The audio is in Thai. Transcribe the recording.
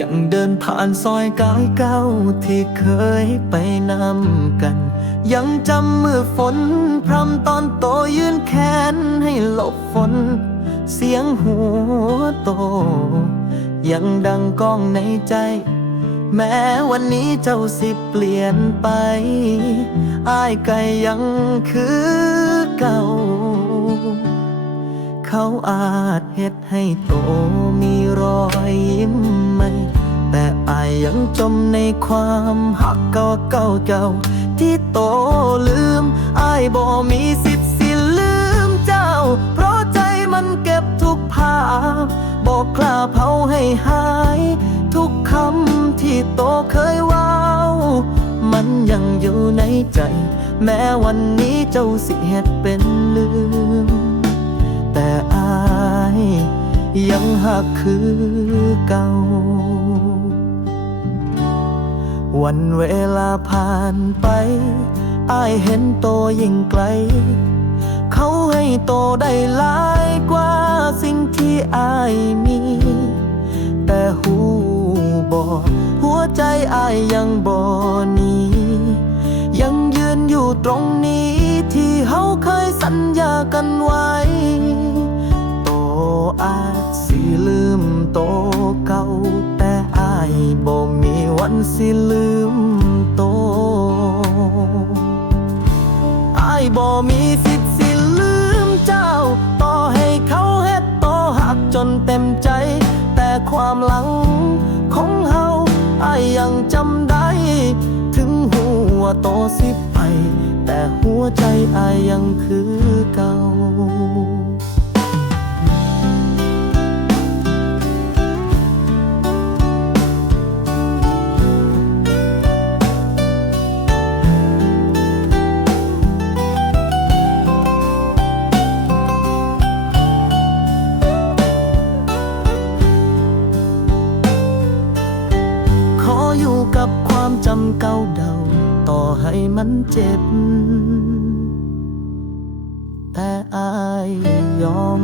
ยังเดินผ่านซอยกายเก้าที่เคยไปนำกัน ยังจำมือฝน พรำตอนโตยืนแขนให้หลบฝน เสียงหัวโต ยังดังก้องในใจ แม้วันนี้เจ้าสิเปลี่ยนไปอายก็ยังคือเก่าเขาอาจเฮ็ดให้โตมีรอยยิ้ม แต่อายยังจมในความหักเก่าเก่าเก่าที่โตลืมอายบ่มีสิทธิ์สิลืมเจ้า เพราะใจมันเก็บทุกภาพบอกกล้าเผาให้หาย ทุกคำที่โตเคยว้าว มันยังอยู่ในใจ แม้วันนี้เจ้าสิเฮ็ดเป็นลืม แต่อายยังหักคือเก่า วันเวลาผ่านไปอายเห็นโตยิ่งไกล เขาให้โตได้หลายกว่าสิ่งที่อายมี แต่หูบอหัวใจอายยังบอนียังยืนอยู่ตรงนี้ที่เฮาเคยสัญญากันไว้ โตอาจสิลืมโตเก่าแต่อายบ่ม สิลืมโตอายบ่มีสิทธิ์สิลืมเจ้า ต่อให้เขาเฮ็ดโตหักจนเต็มใจ แต่ความหลังของเฮาอายยังจำได้ ถึงหัวโตสิไป แต่หัวใจอายยังคือเก่า อยู่กับความจำเก่าเดา ต่อให้มันเจ็บ แต่อายยอม